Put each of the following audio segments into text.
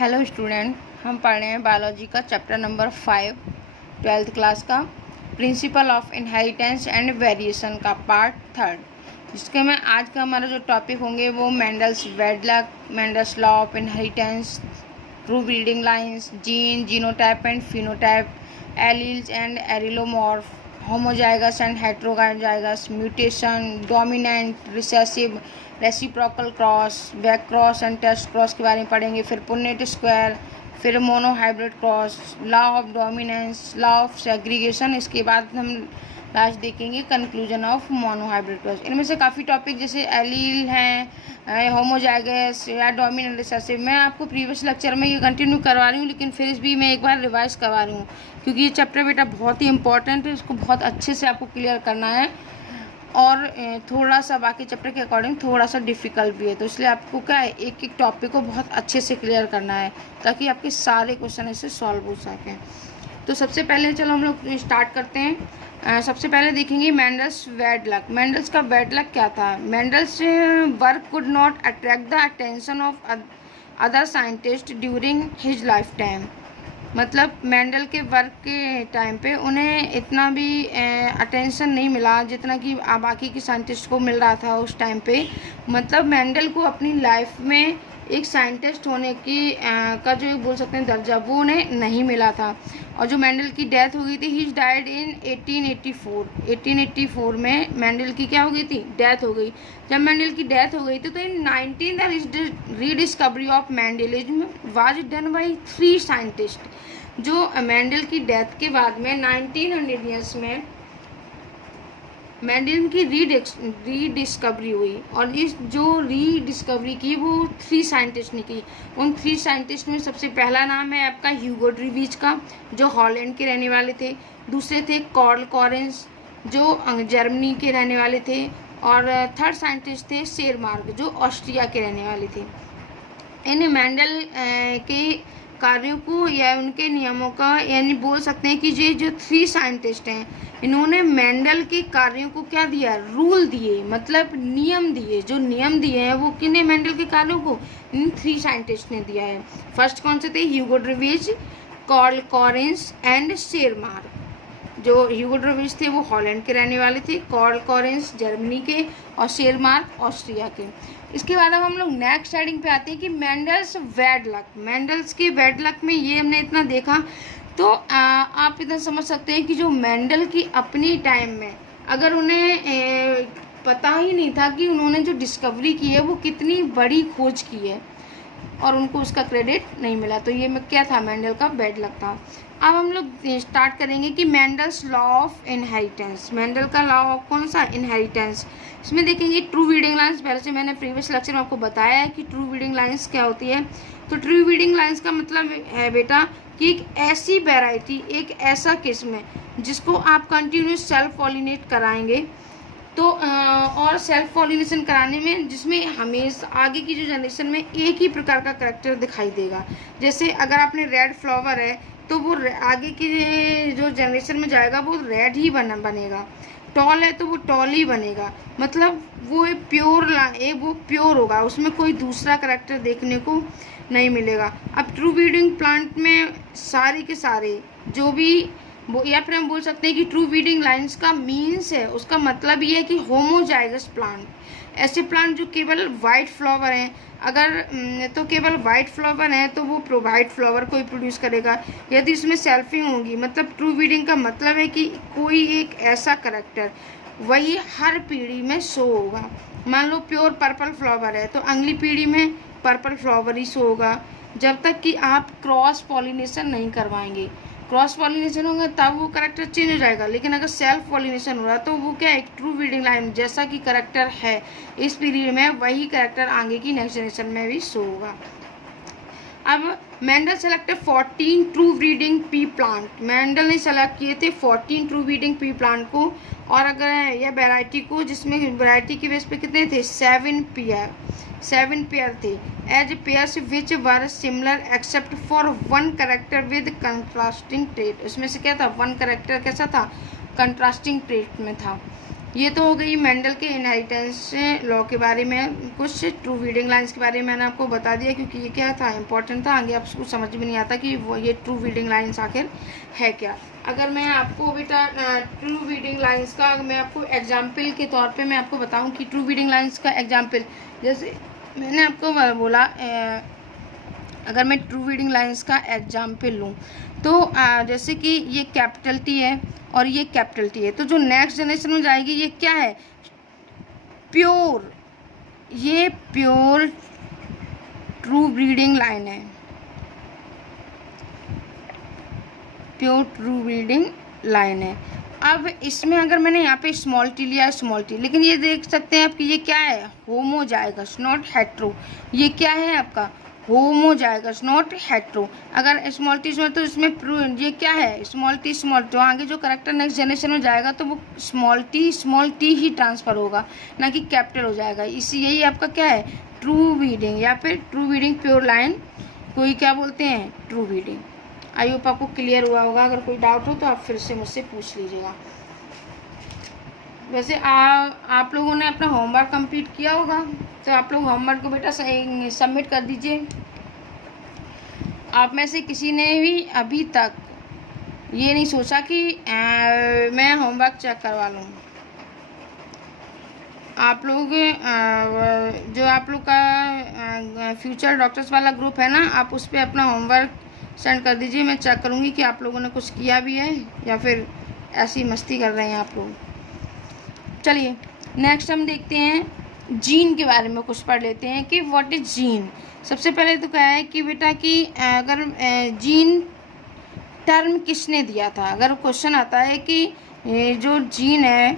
Hello student, हम पढ़ रहे हैं बायोलॉजी का चैप्टर नंबर 5 ट्वेल्थ क्लास का principle of inheritance and variation का पार्ट 3, जिसके में आज का हमारा जो टॉपिक होंगे वो Mendel's wedlock, Mendel's law of inheritance, true breeding lines, gene, genotype and phenotype, alleles and allelomorph, homozygous and heterozygous, mutation, dominant, recessive, reciprocal cross, back cross and test cross के बारे में पढ़ेंगे। फिर पुन्नेट स्क्वायर, फिर monohybrid cross, law of dominance, law of segregation. इसके बाद हम last देखेंगे कंक्लूजन ऑफ मोनोहाइब्रिड क्रॉस। इनमें से काफ़ी टॉपिक जैसे एलील हैं, होमोजाइगस या डोमिनेंट रिसेसिव, मैं आपको प्रीवियस लेक्चर में ये कंटिन्यू करवा रही हूँ, लेकिन फिर भी मैं एक बार रिवाइज करवा रही हूँ क्योंकि ये चैप्टर बेटा बहुत ही इंपॉर्टेंट है। इसको बहुत अच्छे से आपको क्लियर करना है और थोड़ा सा बाकी चैप्टर के अकॉर्डिंग थोड़ा सा डिफ़िकल्ट भी है, तो इसलिए आपको क्या है एक एक टॉपिक को बहुत अच्छे से क्लियर करना है ताकि आपके सारे क्वेश्चन ऐसे सॉल्व हो सकें। तो सबसे पहले चलो हम लोग स्टार्ट करते हैं। सबसे पहले देखेंगे मेंडल्स वेडलॉक। मेंडल्स का वेडलॉक क्या था? Mendel's work could not attract the attention of other scientist during his life time. मतलब मेंडल के वर्क के टाइम पे उन्हें इतना भी अटेंशन नहीं मिला जितना कि बाकी के साइंटिस्ट को मिल रहा था उस टाइम पे। मतलब मेंडल को अपनी लाइफ में एक साइंटिस्ट होने की का जो बोल सकते हैं दर्जा वो उन्हें नहीं मिला था। और जो मेंडल की डेथ हो गई थी, ही डाइड इन 1884 में मेंडल की क्या हो गई थी? डेथ हो गई। जब मेंडल की डेथ हो गई थी तो इन 19 rediscovery of Mendelism was done by 3 scientist. जो मेंडल की डेथ के बाद में 1900 ईयर्स में मेंडल की रीडिस्कवरी हुई और इस जो रीडिस्कवरी की वो 3 साइंटिस्ट ने की। उन 3 साइंटिस्ट में सबसे पहला नाम है आपका ह्यूगो ड्रीवीज का, जो हॉलैंड के रहने वाले थे। दूसरे थे कार्ल कॉरेंस, जो जर्मनी के रहने वाले थे। और थर्ड साइंटिस्ट थे शेरमार्क, जो ऑस्ट्रिया के रहने वाले थे। इन मेंडल के कार्यों को या उनके नियमों का यानी बोल सकते हैं कि ये जो 3 साइंटिस्ट हैं इन्होंने मेंडल के कार्यों को क्या दिया? रूल दिए, मतलब नियम दिए। जो नियम दिए हैं वो किन्हें? मेंडल के कार्यों को इन 3 साइंटिस्ट ने दिया है। फर्स्ट कौन से थे? ह्यूगो ड्रीवीज, कार्ल कॉरेंस एंड शेरमार्क। जो ह्यूगो ड्रीवीज थे वो हॉलैंड के रहने वाले थे, कार्ल कॉरेंस जर्मनी के और शेरमार्क ऑस्ट्रिया के। इसके बाद अब हम लोग नेक्स्ट हेडिंग पे आते हैं कि मेंडल्स वेडलॉक। मेंडल्स के वेडलॉक में ये हमने इतना देखा तो आप इतना समझ सकते हैं कि जो मेंडल की अपनी टाइम में अगर उन्हें पता ही नहीं था कि उन्होंने जो डिस्कवरी की है वो कितनी बड़ी खोज की है और उनको उसका क्रेडिट नहीं मिला, तो ये में क्या था? मेंडल का वेडलॉक था। अब हम लोग स्टार्ट करेंगे कि Mendel's law of inheritance. Mendel का लॉ ऑफ कौन सा? इनहेरिटेंस। इसमें देखेंगे ट्रू ब्रीडिंग लाइंस। पहले से मैंने प्रीवियस लेक्चर में आपको बताया है कि ट्रू ब्रीडिंग लाइंस क्या होती है। तो ट्रू ब्रीडिंग लाइंस का मतलब है बेटा कि एक ऐसी वैरायटी, एक ऐसा किस्म जिसको आप कंटिन्यूस सेल्फ पॉलिनेट कराएंगे तो और सेल्फ पॉलिनेशन कराने में जिसमें हमेशा आगे की जो जनरेशन में एक ही प्रकार का करैक्टर दिखाई देगा। जैसे अगर आपने रेड फ्लावर है तो वो आगे की जो जनरेशन में जाएगा वो रेड ही बनेगा। टॉल है तो वो टॉल ही बनेगा। मतलब वो वो प्योर होगा, उसमें कोई दूसरा करैक्टर देखने को नहीं मिलेगा। अब ट्रू ब्रीडिंग प्लांट में सारे के सारे जो भी या फिर हम बोल सकते हैं कि ट्रू ब्रीडिंग लाइंस का मीन्स है, उसका मतलब ये है कि होमोजाइगस प्लांट, ऐसे प्लांट जो केवल वाइट फ्लावर हैं, अगर तो केवल वाइट फ्लावर हैं तो वो वाइट फ्लावर को ही प्रोड्यूस करेगा। यदि इसमें सेल्फिंग होगी, मतलब ट्रू ब्रीडिंग का मतलब है कि कोई एक ऐसा करैक्टर वही हर पीढ़ी में शो होगा। मान लो प्योर पर्पल फ्लावर है तो अगली पीढ़ी में पर्पल फ्लावर ही शो होगा, जब तक कि आप क्रॉस पॉलिनेशन नहीं करवाएंगे। क्रॉस पॉलिनेशन होगा तब वो करैक्टर चेंज हो जाएगा, लेकिन अगर सेल्फ पॉलिनेशन हो रहा तो वो क्या है? ट्रू ब्रीडिंग लाइन जैसा कि करैक्टर है इस पीरियड में वही करैक्टर आगे की नेक्स्ट जनरेशन में भी शो होगा। अब Mendel selected 14 true breeding P plant. Mendel ने सेलेक्ट किए थे 14 ट्रू ब्रीडिंग पी प्लांट को, और अगर यह वैरायटी को, जिसमें वैरायटी के बेस पे कितने थे? 7 पेयर थे। As pairs which were similar except for 1 character with contrasting trait. उसमें से क्या था? 1 कैरेक्टर कैसा था? कंट्रास्टिंग ट्रेट में था। ये तो हो गई मेंडल के इनहेरिटेंस लॉ के बारे में, कुछ ट्रू रीडिंग लाइंस के बारे में मैंने आपको बता दिया, क्योंकि ये क्या था, इंपॉर्टेंट था। आगे आपको समझ में नहीं आता कि वो ये ट्रू रीडिंग लाइंस आखिर है क्या। अगर मैं आपको बेटा ट्रू रीडिंग लाइंस का मैं आपको एग्जाम्पल के तौर पे मैं आपको बताऊं कि ट्रू रीडिंग लाइंस का एग्जाम्पल, जैसे मैंने आपको बोला अगर मैं ट्रू रीडिंग लाइंस का एग्जाम्पल लूँ तो जैसे कि ये कैपिटल टी है और ये कैपिटल टी है, तो जो नेक्स्ट जनरेशन में जाएगी ये क्या है, प्योर, ये प्योर ट्रू रीडिंग लाइन है, प्योर ट्रू रीडिंग लाइन है। अब इसमें अगर मैंने यहाँ पे स्मॉल टी लिया, स्मॉल टी, लेकिन ये देख सकते हैं आप कि ये क्या है, होमोजाइगस नॉट हेट्रो, ये क्या है आपका होमोजाइगस नॉट हेट्रो। अगर स्मॉल टी तो इसमें ये क्या है, स्मॉल टी तो आगे जो करेक्टर नेक्स्ट जनरेशन में जाएगा तो वो स्मॉल टी ही ट्रांसफर होगा, ना कि कैपिटल हो जाएगा। इसी यही आपका क्या है, ट्रू रीडिंग या फिर ट्रू रीडिंग प्योर लाइन, कोई क्या बोलते हैं, ट्रू रीडिंग। आई होप आपको क्लियर हुआ होगा। अगर कोई डाउट हो तो आप फिर से मुझसे पूछ लीजिएगा। वैसे आप लोगों ने अपना होमवर्क कंप्लीट किया होगा, तो आप लोग होमवर्क को बेटा सबमिट कर दीजिए। आप में से किसी ने भी अभी तक ये नहीं सोचा कि मैं होमवर्क चेक करवा लूँ। आप लोग जो आप लोग का फ्यूचर डॉक्टर्स वाला ग्रुप है ना, आप उस पर अपना होमवर्क सेंड कर दीजिए। मैं चेक करूँगी कि आप लोगों ने कुछ किया भी है या फिर ऐसी मस्ती कर रहे हैं आप लोग। चलिए नेक्स्ट हम देखते हैं जीन के बारे में कुछ पढ़ लेते हैं कि व्हाट इज जीन। सबसे पहले तो क्या है कि बेटा कि अगर जीन टर्म किसने दिया था, अगर क्वेश्चन आता है कि जो जीन है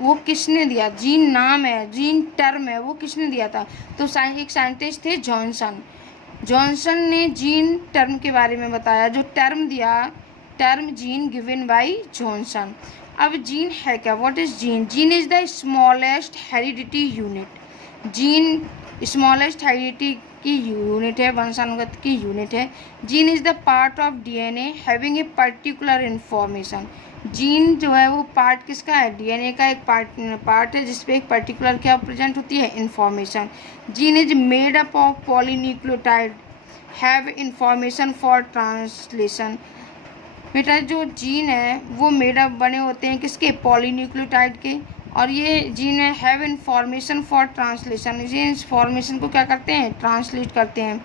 वो किसने दिया, जीन नाम है, जीन टर्म है, वो किसने दिया था, तो एक साइंटिस्ट थे जॉनसन ने जीन टर्म के बारे में बताया। जो टर्म दिया, term gene given by Johnson. अब जीन है क्या, what is gene? Gene is the smallest heredity unit. Gene smallest heredity की यूनिट है, वंशानुगत की यूनिट है। Gene is the part of DNA having a particular information. Gene जो है वो पार्ट किसका है, डीएनए का एक पार्ट है जिसपे एक पर्टिकुलर क्या प्रेजेंट होती है, information. Gene is made up of polynucleotide have information for translation. बेटा जो जीन है वो मेड अप बने होते हैं किसके, पॉलीन्यूक्लियोटाइड के, और ये जीन है हैव इंफॉर्मेशन फॉर ट्रांसलेशन, ये इंफॉर्मेशन को क्या करते हैं, ट्रांसलेट करते हैं।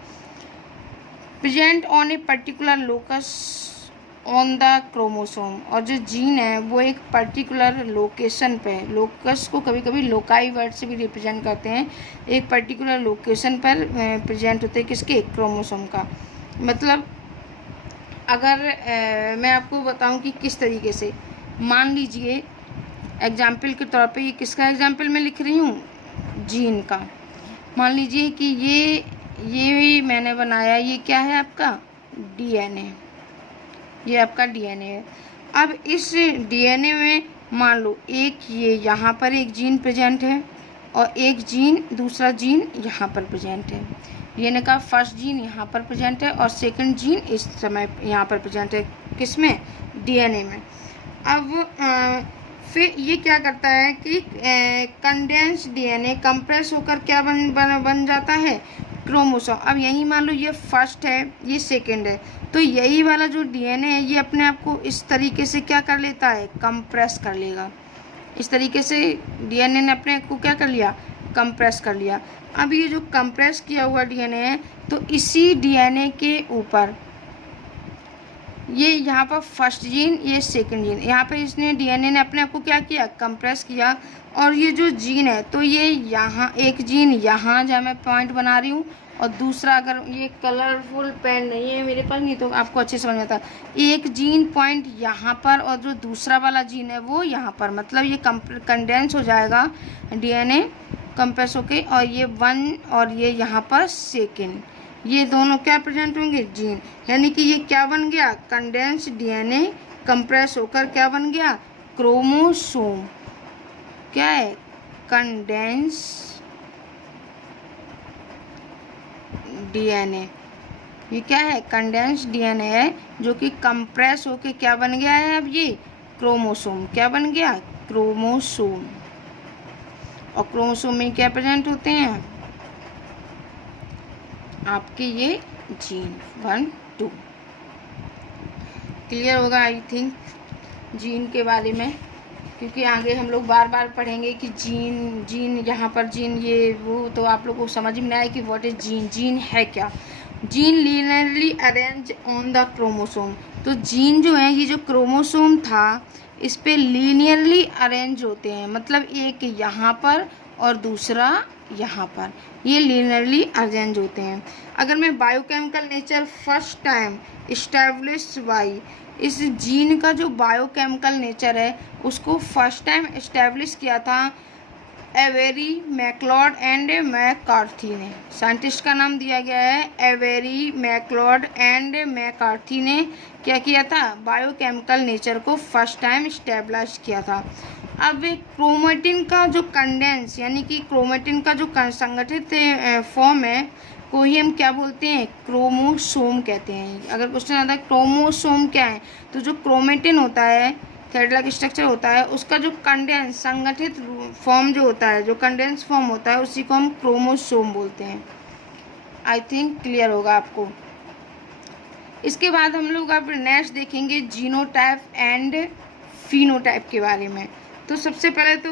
Present on a particular locus on the chromosome, और जो जीन है वो एक पर्टिकुलर लोकेशन पे, लोकस को कभी कभी लोकाई वर्ड से भी रिप्रेजेंट करते हैं, एक पर्टिकुलर लोकेशन पर प्रेजेंट होते हैं किसके, क्रोमोसोम का। मतलब अगर मैं आपको बताऊं कि किस तरीके से, मान लीजिए एग्जाम्पल के तौर पे, ये किसका एग्जाम्पल मैं लिख रही हूँ, जीन का। मान लीजिए कि ये मैंने बनाया, ये क्या है आपका डीएनए, ये आपका डीएनए है। अब इस डीएनए में मान लो एक ये यहाँ पर एक जीन प्रेजेंट है और एक जीन, दूसरा जीन यहाँ पर प्रेजेंट है। डीएनए का फर्स्ट जीन यहाँ पर प्रेजेंट है और सेकंड जीन इस समय यहाँ पर प्रेजेंट है, किसमें, डीएनए में। अब फिर ये क्या करता है कि कंडेंस डीएनए कंप्रेस होकर क्या बन जाता है, क्रोमोसोम। अब यही मान लो ये फर्स्ट है, ये सेकंड है, तो यही वाला जो डीएनए है ये अपने आप को इस तरीके से क्या कर लेता है, कंप्रेस कर लेगा। इस तरीके से डीएनए ने अपने को क्या कर लिया, कंप्रेस कर लिया। अब ये जो कंप्रेस किया हुआ डीएनए है, तो इसी डीएनए के ऊपर ये यहाँ पर फर्स्ट जीन, ये सेकंड जीन, यहाँ पे इसने डीएनए ने अपने आप को क्या किया, कंप्रेस किया। और ये जो जीन है तो ये यहाँ एक जीन यहाँ जहाँ मैं पॉइंट बना रही हूँ, और दूसरा, अगर ये कलरफुल पेन नहीं है मेरे पास, नहीं तो आपको अच्छे समझ में आता, एक जीन पॉइंट यहाँ पर और जो दूसरा वाला जीन है वो यहाँ पर, मतलब ये कंडेंस हो जाएगा डीएनए कंप्रेस होके, और ये वन और ये यहाँ पर सेकेंड, ये दोनों क्या प्रेजेंट होंगे, जीन। यानी कि ये क्या बन गया, कंडेंस डीएनए कंप्रेस होकर क्या बन गया, क्रोमोसोम। क्या है, कंडेंस डीएनए, ये क्या है, कंडेंस डीएनए है जो कि कंप्रेस होके क्या बन गया है, अब ये क्रोमोसोम क्या बन गया, क्रोमोसोम, और क्रोमोसोम में क्या प्रेजेंट होते हैं आपके ये जीन 1 2। क्लियर होगा आई थिंक जीन के बारे में, क्योंकि आगे हम लोग बार बार पढ़ेंगे कि जीन यहाँ पर जीन ये वो, तो आप लोग को समझ में आए कि व्हाट इज जीन, जीन है क्या। Gene linearly arrange on the chromosome, तो जीन जो है ये जो क्रोमोसोम था इस पे लीनियरली अरेंज होते हैं, मतलब एक यहाँ पर और दूसरा यहाँ पर, ये लीनियरली अरेंज होते हैं। अगर मैं biochemical nature first time establish by, इस जीन का जो बायोकेमिकल नेचर है उसको फर्स्ट टाइम इस्टेब्लिश किया था एवेरी मैकलॉड एंड मैकार्थी ने। साइंटिस्ट का नाम दिया गया है एवेरी मैकलॉड एंड मैकार्थी ने। क्या किया था, बायोकेमिकल नेचर को फर्स्ट टाइम इस्टेब्लिश किया था। अब क्रोमेटिन का जो कंडेंस यानी कि क्रोमेटिन का जो संगठित फॉर्म है को ही हम क्या बोलते हैं, क्रोमोसोम कहते हैं। अगर क्वेश्चन आता है क्रोमोसोम क्या है, तो जो क्रोमेटिन होता है, थ्रेड लाइक स्ट्रक्चर होता है, उसका जो कंडेंस संगठित फॉर्म जो होता है, जो कंडेंस फॉर्म होता है, उसी को हम क्रोमोसोम बोलते हैं। आई थिंक क्लियर होगा आपको। इसके बाद हम लोग अब नेक्स्ट देखेंगे जीनोटाइप एंड फिनोटाइप के बारे में। तो सबसे पहले तो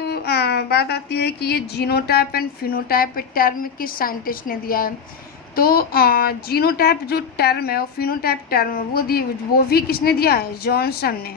बात आती है कि ये जीनोटाइप एंड फिनोटाइप टर्म किस साइंटिस्ट ने दिया है। तो जीनोटाइप जो टर्म है और फिनोटाइप टर्म है वो भी किसने दिया है, जॉनसन ने।